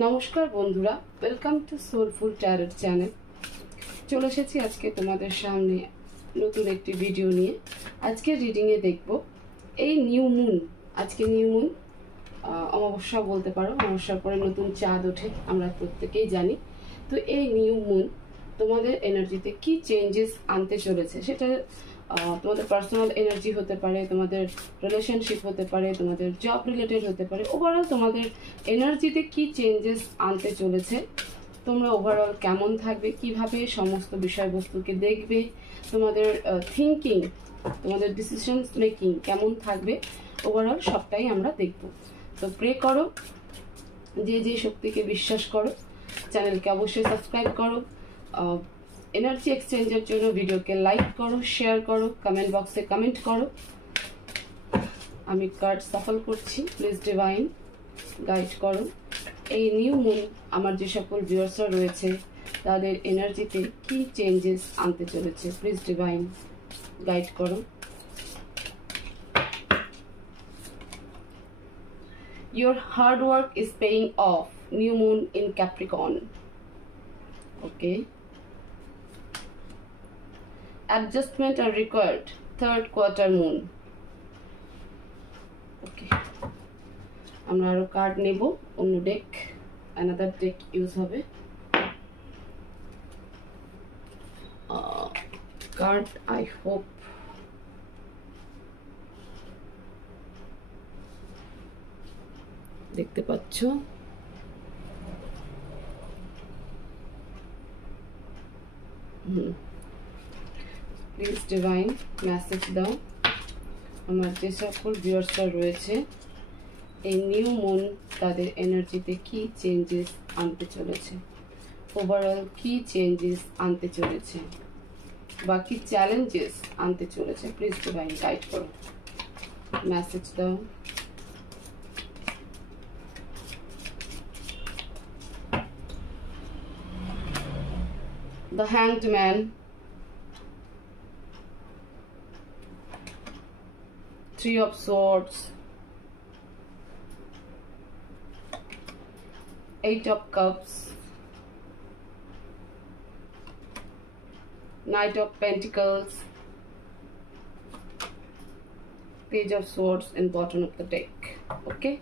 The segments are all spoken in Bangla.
নমস্কার বন্ধুরা, welcome to soulful tarot channel. চলে এসেছি আজকে তোমাদের সামনে নতুন একটি ভিডিও নিয়ে। আজকে রিডিংয়ে দেখব এই নিউ মুন। আজকে নিউ মুন, অমাবস্যা বলতে পারো, অমাবস্যার পরে নতুন চাঁদ ওঠে, আমরা প্রত্যেকেই জানি। তো এই নিউ মুন তোমাদের এনার্জিতে কি চেঞ্জেস আনতে চলেছে, সেটা তোমাদের পার্সোনাল এনার্জি হতে পারে, তোমাদের রিলেশনশিপ হতে পারে, তোমাদের জব রিলেটেড হতে পারে। ওভারঅল তোমাদের এনার্জিতে কি চেঞ্জেস আনতে চলেছে, তোমরা ওভারঅল কেমন থাকবে, কিভাবে সমস্ত বিষয়বস্তুকে দেখবে, তোমাদের থিঙ্কিং, তোমাদের ডিসিশন মেকিং কেমন থাকবে, ওভারঅল সবটাই আমরা দেখব। তো প্রে করো, যে যে শক্তিকে বিশ্বাস করো, চ্যানেলকে অবশ্যই সাবস্ক্রাইব করো, এনার্জি এক্সচেঞ্জের জন্য ভিডিওকে লাইক করো, শেয়ার করো, কমেন্ট বক্সে কমেন্ট করো। আমি কার্ড সাফল করছি, প্লিজ ডিভাইন গাইড করো। এই নিউ মুন আমার যে সকল ভিউয়ার্সরা রয়েছে তাদের এনার্জিতে কি চেঞ্জেস আনতে চলেছে, প্লিজ ডিভাইন গাইড করো। Your hard work is paying off. New moon in Capricorn. Okay. Adjustment are required. Third quarter moon. Okay. আমরা আরো কার্ড নেব, অন্য ডেক, another deck ইউজ হবে। কার্ড আই হোপ দেখতে পাচ্ছ। প্লিজ ডিভাইন মেসেজ দাও। আমার যে সকল ভিউয়ার্সরা রয়েছে এই নিউ মুন তাদের এনার্জিতে কি চেঞ্জেস আনতে চলেছে, ওভারঅল কি চেঞ্জেস আনতে চলেছে, বা কি চ্যালেঞ্জেস আনতে চলেছে, প্লিজ ডিভাইন গাইড করো, মেসেজ দাও। The Hanged Man, Three of Swords, Eight of Cups, Knight of Pentacles, Page of Swords in bottom of the deck. Okay,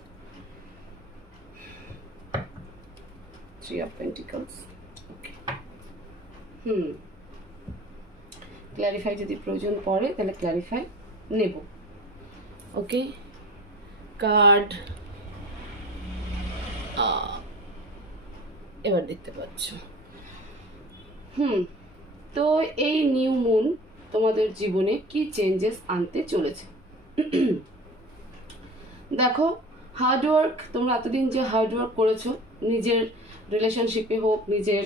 Three of Pentacles. Okay. Clarify যদি প্রয়োজন পড়ে তাহলে ক্ল্যারিফাই নেব। ওকে, কার্ড এবার দেখতে পাচ্ছ। তো এই নিউ মুন তোমাদের জীবনে কি চেঞ্জেস আনতে চলেছে। দেখো, হার্ডওয়ার্ক, তোমরা এতদিন যে হার্ডওয়ার্ক করেছো, নিজের রিলেশনশিপে হোক, নিজের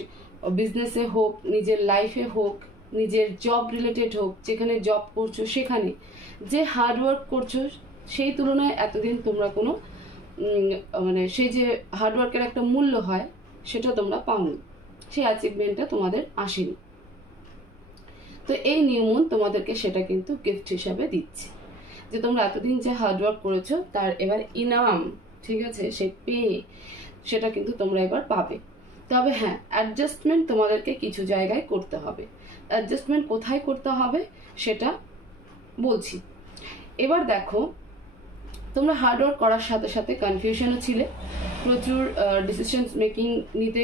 বিজনেসে হোক, নিজের লাইফে হোক, নিজের জব রিলেটেড হোক, যেখানে জব করছো সেখানে যে হার্ডওয়ার্ক করছো সেই তুলনায় এতদিন তোমরা কোনো সেই যে হার্ডওয়ার্কের একটা মূল্য হয় সেটা তোমরা পাওনি, সেই অ্যাচিভমেন্টটা তোমাদের আসেনি। তো এই নিউ মুন তোমাদেরকে সেটা কিন্তু গিফট হিসাবে দিচ্ছে, যে তোমরা এতদিন যে হার্ডওয়ার্ক করেছো তার এবার ইনাম, ঠিক আছে, সেই পে, সেটা কিন্তু তোমরা এবার পাবে। তবে হ্যাঁ, অ্যাডজাস্টমেন্ট তোমাদেরকে কিছু জায়গায় করতে হবে। অ্যাডজাস্টমেন্ট কোথায় করতে হবে সেটা বলছি। এবার দেখো, তোমরা হার্ডওয়ার্ক করার সাথে সাথে কনফিউশনও ছিলে, প্রচুর ডিসিশন মেকিং নিতে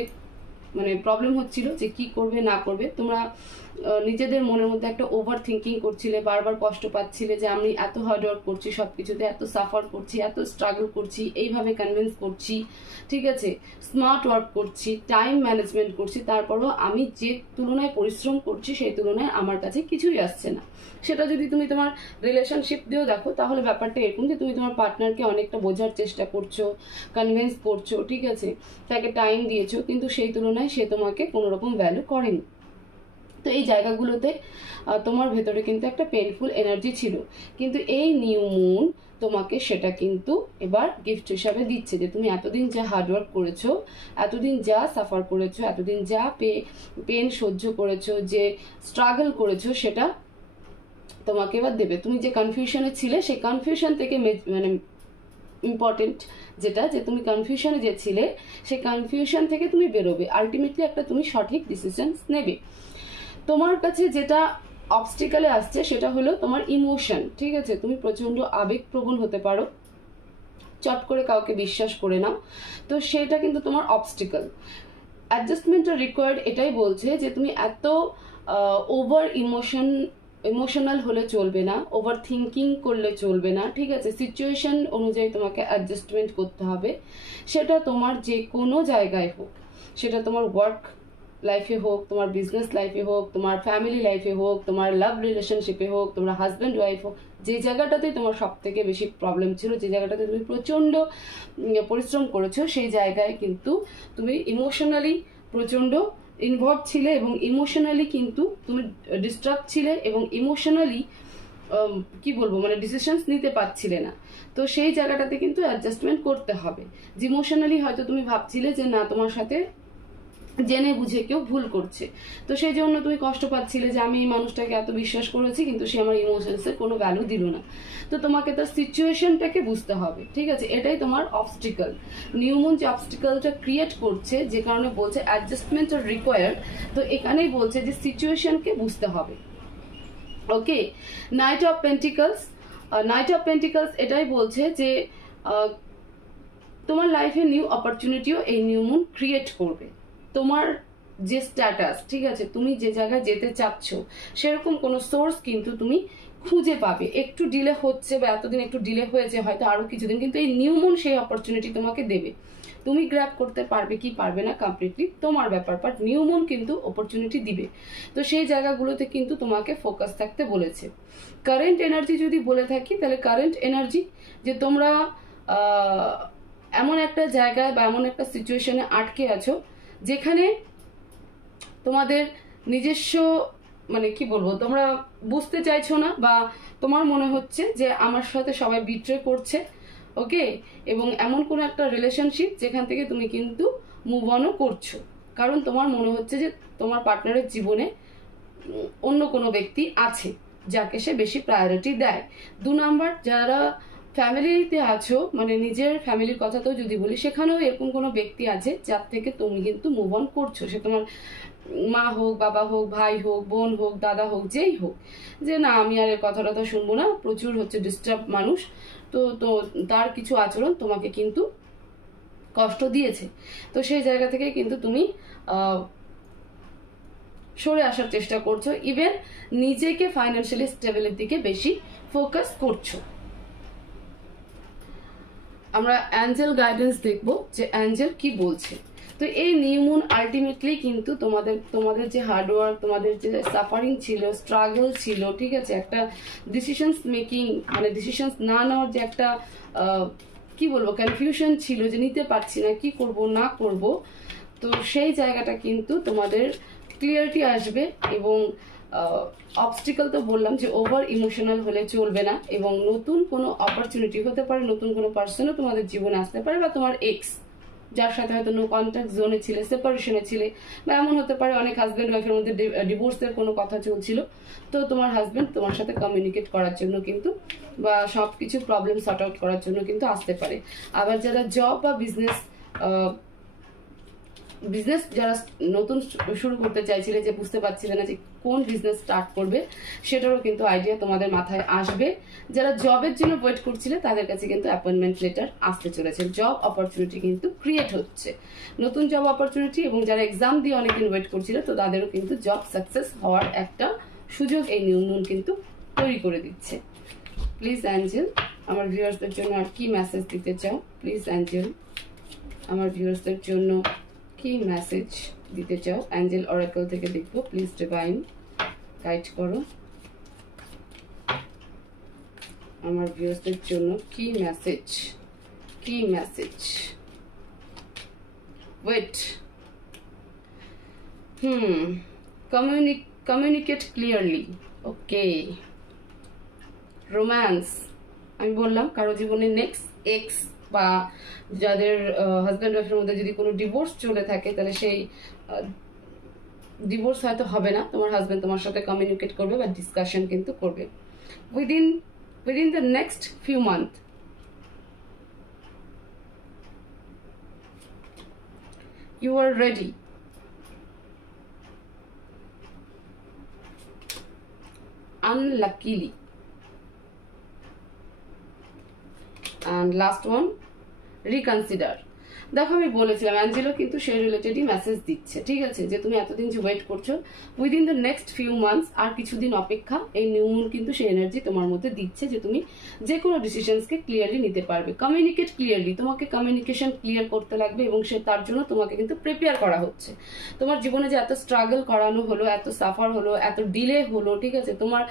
প্রবলেম হচ্ছিল যে কি করবে না করবে। তোমরা নিজেদের মনের মধ্যে একটা ওভার থিঙ্কিং করছিলে, বারবার কষ্ট পাচ্ছিলে যে আমি এত হার্ডওয়ার্ক করছি, সবকিছুতে এত সাফার করছি, এত স্ট্রাগল করছি, এইভাবে কনভিন্স করছি, ঠিক আছে, স্মার্ট ওয়ার্ক করছি, টাইম ম্যানেজমেন্ট করছি, তারপরও আমি যে তুলনায় পরিশ্রম করছি সেই তুলনায় আমার কাছে কিছুই আসছে না। সেটা যদি তুমি তোমার রিলেশনশিপ দিয়েও দেখো তাহলে ব্যাপারটা এরকম যে তুমি তোমার পার্টনারকে অনেকটা বোঝার চেষ্টা করছো, কনভিন্স করছো, ঠিক আছে, তাকে টাইম দিয়েছো, কিন্তু সেই তুলনায় সে তোমাকে কোনো রকম ভ্যালু করেনি। তো এই জায়গাগুলোতে তোমার ভেতরে কিন্তু একটা পেইনফুল এনার্জি ছিল, কিন্তু এই নিউ মুন তোমাকে সেটা কিন্তু এবার গিফট হিসাবে দিচ্ছে, যে তুমি এতদিন যা হার্ডওয়ার্ক করেছো, এতদিন যা সাফার করেছো, এতদিন যা পেন সহ্য করেছো, যে স্ট্রাগল করেছো, সেটা তোমাকে এবার দেবে। তুমি যে কনফিউশনে ছিলে সেই কনফিউশন থেকে ইম্পর্টেন্ট, যেটা যে তুমি কনফিউশনে যে ছিলে সেই কনফিউশন থেকে তুমি বেরোবে, আলটিমেটলি একটা তুমি সঠিক ডিসিশন নেবে। তোমার কাছে যেটা অবস্টিকালে আসছে সেটা হলো তোমার ইমোশন, ঠিক আছে? তুমি প্রচন্ড আবেগপ্রবণ হতে পারো, চট করে কাউকে বিশ্বাস করে নাও, তো সেটা কিন্তু তোমার অবস্টিকাল। অ্যাডজাস্টমেন্ট আর রিকোয়ার্ড এটাই বলছে যে তুমি এত ওভার ইমোশনাল হলে চলবে না, ওভার থিঙ্কিং করলে চলবে না, ঠিক আছে? সিচুয়েশন অনুযায়ী তোমাকে অ্যাডজাস্টমেন্ট করতে হবে, সেটা তোমার যে কোনো জায়গায় হোক, সেটা তোমার ওয়ার্ক লাইফে হোক, তোমার বিজনেস লাইফে হোক, তোমার ফ্যামিলি লাইফে হোক, তোমার লাভ রিলেশনশিপে হোক, তোমার হাজব্যান্ড ওয়াইফ হোক, যে জায়গাটাতেই তোমার সব থেকে বেশি প্রবলেম ছিল, যে জায়গাটাতে তুমি প্রচণ্ড পরিশ্রম করেছো, সেই জায়গায় কিন্তু তুমি ইমোশনালি প্রচণ্ড ইনভলভ ছিলে এবং ইমোশনালি কিন্তু তুমি ডিস্টার্ব ছিলে এবং ইমোশনালি কি বলবো মানে ডিসিশনস নিতে পারছিলে না। তো সেই জায়গাটাতে কিন্তু অ্যাডজাস্টমেন্ট করতে হবে। যে ইমোশনালি হয়তো তুমি ভাবছিলে যে না, তোমার সাথে জেনে বুঝে কেউ ভুল করছে, তো সেই জন্য তুমি কষ্ট পাচ্ছিলে যে আমি এই মানুষটাকে এত বিশ্বাস করেছি কিন্তু সে আমার ইমোশনসের কোনো ভ্যালু দিল না। তো তোমাকে তার সিচুয়েশনটাকে বুঝতে হবে, ঠিক আছে? এটাই তোমার অবস্টিকাল। নিউমুন যে অবস্টিকালটা ক্রিয়েট করছে, যে কারণে বলছে অ্যাডজাস্টমেন্ট আর রিকোয়ার্ড, তো এখানেই বলছে যে সিচুয়েশনকে বুঝতে হবে। ওকে, নাইট অফ পেন্টিকলস এটাই বলছে যে তোমার লাইফে নিউ অপরচুনিটিও এই নিউমুন ক্রিয়েট করবে। তোমার যে স্ট্যাটাস, ঠিক আছে, তুমি যে জায়গায় যেতে চাচ্ছ সেরকম কোনো সোর্স কিন্তু তুমি খুঁজে পাবে। একটু ডিলে হচ্ছে বা এতদিন একটু ডিলে হয়েছে, হয়তো আরো কিছুদিন, কিন্তু এই নিউমুন সেই অপরচুনিটি তোমাকে দেবে। তুমি গ্র্যাব করতে পারবে কি পারবে না কমপ্লিটলি তোমার ব্যাপার, বাট নিউমুন কিন্তু অপরচুনিটি দিবে। তো সেই জায়গাগুলোতে কিন্তু তোমাকে ফোকাস থাকতে বলেছে। কারেন্ট এনার্জি যদি বলে থাকি, তাহলে কারেন্ট এনার্জি যে তোমরা এমন একটা জায়গায় বা এমন একটা সিচুয়েশনে আটকে আছো যেখানে তোমাদের নিজস্ব মানে কি বলবো, তোমরা বুঝতে চাইছো না, বা তোমার মনে হচ্ছে যে আমার সাথে সবাই বিট্রে করছে, ওকে? এবং এমন কোনো একটা রিলেশনশিপ যেখান থেকে তুমি কিন্তু মুভ অনও করছো, কারণ তোমার মনে হচ্ছে যে তোমার পার্টনারের জীবনে অন্য কোনো ব্যক্তি আছে যাকে সে বেশি প্রায়োরিটি দেয়। 2 নাম্বার, যারা ফ্যামিলিতে আছো, মানে নিজের ফ্যামিলির কথাতেও যদি বলি, সেখানেও এরকম কোনো ব্যক্তি আছে যার থেকে তুমি কিন্তু মুভ অন করছো। সে তোমার মা হোক, বাবা হোক, ভাই হোক, বোন হোক, দাদা হোক, যেই হোক, যে না আমি আর এর কথাটা তো শুনবো না, প্রচুর হচ্ছে ডিস্টার্ব মানুষ, তো তো তার কিছু আচরণ তোমাকে কিন্তু কষ্ট দিয়েছে। তো সেই জায়গা থেকে কিন্তু তুমি সরে আসার চেষ্টা করছো, ইভেন নিজেকে ফাইন্যান্সিয়ালি স্টেবিলিটির দিকে বেশি ফোকাস করছো। আমরা অ্যাঞ্জেল গাইডেন্স দেখবো যে অ্যাঞ্জেল কি বলছে। তো এই নিউমুন আলটিমেটলি কিন্তু তোমাদের যে হার্ডওয়ার্ক, তোমাদের যে সাফারিং ছিল, স্ট্রাগল ছিল, ঠিক আছে, একটা ডিসিশনস মেকিং মানে ডিসিশনস না নেওয়ার যে একটা কি বলবো কনফিউশন ছিল যে নিতে পারছি না, কি করব না করব, তো সেই জায়গাটা কিন্তু তোমাদের ক্লিয়ারিটি আসবে। এবং অবস্টিকাল তো বললাম যে ওভার ইমোশনাল হলে চলবে না, এবং নতুন কোনো অপরচুনিটি হতে পারে, নতুন কোনো পার্সনও তোমাদের জীবনে আসতে পারে, বা তোমার এক্স যার সাথে হয়তো নো কন্ট্যাক্ট জোনে ছিলে, সেপারেশনে ছিলে, বা এমন হতে পারে অনেক হাজব্যান্ড ওয়াইফের মধ্যে ডিভোর্সের কোনো কথা চলছিল, তো তোমার হাজব্যান্ড তোমার সাথে কমিউনিকেট করার জন্য কিন্তু বা সব কিছু প্রবলেম সর্ট আউট করার জন্য কিন্তু আসতে পারে। আবার যারা জব বা বিজনেস যারা নতুন শুরু করতে চাইছিলে, যে বুঝতে পারছিলে না যে কোন বিজনেস স্টার্ট করবে, সেটারও কিন্তু আইডিয়া তোমাদের মাথায় আসবে। যারা জবের জন্য ওয়েট করছিলে তাদের কাছে কিন্তু অ্যাপয়েন্টমেন্ট লেটার আসতে চলেছে, জব অপরচুনিটি কিন্তু ক্রিয়েট হচ্ছে, নতুন জব অপরচুনিটি। এবং যারা এক্সাম দিয়ে অনেকদিন ওয়েট করছিল, তো তাদেরও কিন্তু জব সাকসেস হওয়ার একটা সুযোগ এই নিউ মুন কিন্তু তৈরি করে দিচ্ছে। প্লিজ অ্যাঞ্জেল, আমার ভিউয়ার্সদের জন্য আর কি মেসেজ দিতে চাও? প্লিজ অ্যাঞ্জেল, আমার ভিউয়ার্সদের জন্য কি মেসেজ দিতে চাও? অ্যাঞ্জেল অরাকল থেকে দেখবো, প্লিজ ডিভাইন গাইড করো আমার ভিউয়ার্সদের জন্য কি মেসেজ, কি message. Wait, communicate clearly. Okay, romance, আমি বললাম কারো জীবনে নেক্সট এক্স বা যাদের হাজব্যান্ড ওয়াইফের মধ্যে যদি কোনো ডিভোর্স চলে থাকে, তাহলে সেই ডিভোর্স হয়তো হবে না, তোমার হাজব্যান্ড তোমার সাথে কমিউনিকেট করবে বা ডিসকাশন কিন্তু করবে within the next few month. You are ready. Unluckily. And last one, reconsider. দেখো আমি বলেছিলাম অ্যাঞ্জেলো কিন্তু সেই রিলেটেডই মেসেজ দিচ্ছে, ঠিক আছে, যে তুমি এতদিন যে ওয়েট করছো within the next few months, আর কিছুদিন অপেক্ষা, এই নিউ মুন কিন্তু সেই এনার্জি তোমার মধ্যে দিচ্ছে যে তুমি যে কোনো ডিসিশনসকে ক্লিয়ারলি নিতে পারবে। কমিউনিকেট ক্লিয়ারলি, তোমাকে কমিউনিকেশন ক্লিয়ার করতে লাগবে এবং সে তার জন্য তোমাকে কিন্তু প্রিপেয়ার করা হচ্ছে। তোমার জীবনে যে এত স্ট্রাগল করানো হলো, এত সাফার হলো, এত ডিলে হলো, ঠিক আছে, তোমার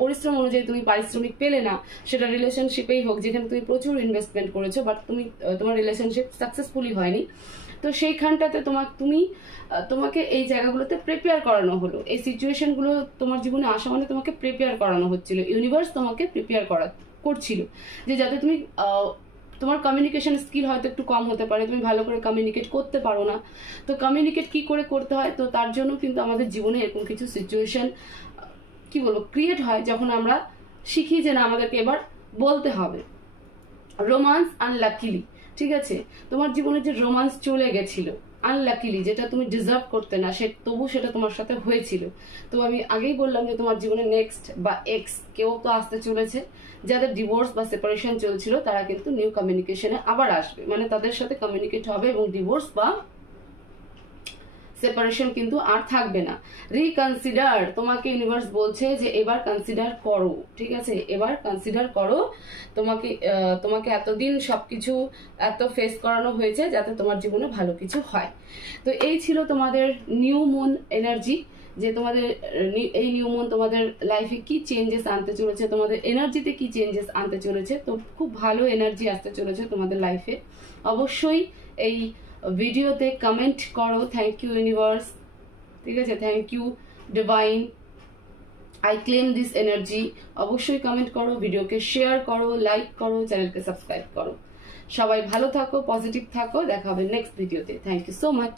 পরিশ্রম অনুযায়ী তুমি পারিশ্রমিক পেলে না, সেটা রিলেশনশিপেই হোক যেখানে তুমি প্রচুর ইনভেস্টমেন্ট করেছো বাট তোমার রিলেশনশিপ সাকসেসফুলি হয়নি, তো সেইখানটাতে তোমাকে এই জায়গাগুলোতে প্রিপেয়ার করানো হলো। এই সিচুয়েশনগুলো তোমার জীবনে আসা মানে তোমাকে প্রিপেয়ার করানো হচ্ছিল, ইউনিভার্স তোমাকে প্রিপেয়ার করছিল যে যাতে তুমি তোমার কমিউনিকেশন স্কিল হয়তো একটু কম হতে পারে, তুমি ভালো করে কমিউনিকেট করতে পারো না, তো কমিউনিকেট কি করে করতে হয়, তো তার জন্য কিন্তু আমাদের জীবনে এরকম কিছু সিচুয়েশন কি বলবো ক্রিয়েট হয় যখন আমরা শিখি যে না আমাদেরকে এবার বলতে হবে। রোমান্স আনলাকিলি, ঠিক আছে, তোমার জীবনে যে রোমান্স চলে গেছিল আনলাকিলি, যেটা তুমি ডিজার্ভ করতে না, তবু সেটা তোমার সাথে হয়েছিল। তো আমি আগেই বললাম যে তোমার জীবনে নেক্সট বা এক্স কেউ তো আসতে চলেছে, যাদের ডিভোর্স বা সেপারেশন চলছিল তারা কিন্তু নিউ কমিউনিকেশনে আবার আসবে, মানে তাদের সাথে কমিউনিকেট হবে এবং ডিভোর্স বা সেপারেশন কিন্তু আর থাকবে না। রিকনসিডার, তোমাকে ইউনিভার্স বলছে যে এবার কনসিডার করো, ঠিক আছে, এবার কনসিডার করো, তোমাকে এতদিন সবকিছু এত ফেস করানো হয়েছে যাতে তোমার জীবনে ভালো কিছু হয়। তো এই ছিল তোমাদের নিউ মুন এনার্জি, যে তোমাদের এই নিউ মুন তোমাদের লাইফে কি চেঞ্জেস আনতে চলেছে, তোমাদের এনার্জিতে কি চেঞ্জেস আনতে চলেছে। তো খুব ভালো এনার্জি আসতে চলেছে তোমাদের লাইফে। অবশ্যই এই ভিডিওতে কমেন্ট করো থ্যাংক ইউ ইউনিভার্স, ঠিক আছে, thank you divine, I claim this energy. অবশ্যই কমেন্ট করো, ভিডিওকে শেয়ার করো, লাইক করো, চ্যানেলকে সাবস্ক্রাইব করো। সবাই ভালো থাকো, পজিটিভ থাকো, দেখা হবে নেক্সট ভিডিওতে। Thank you so much.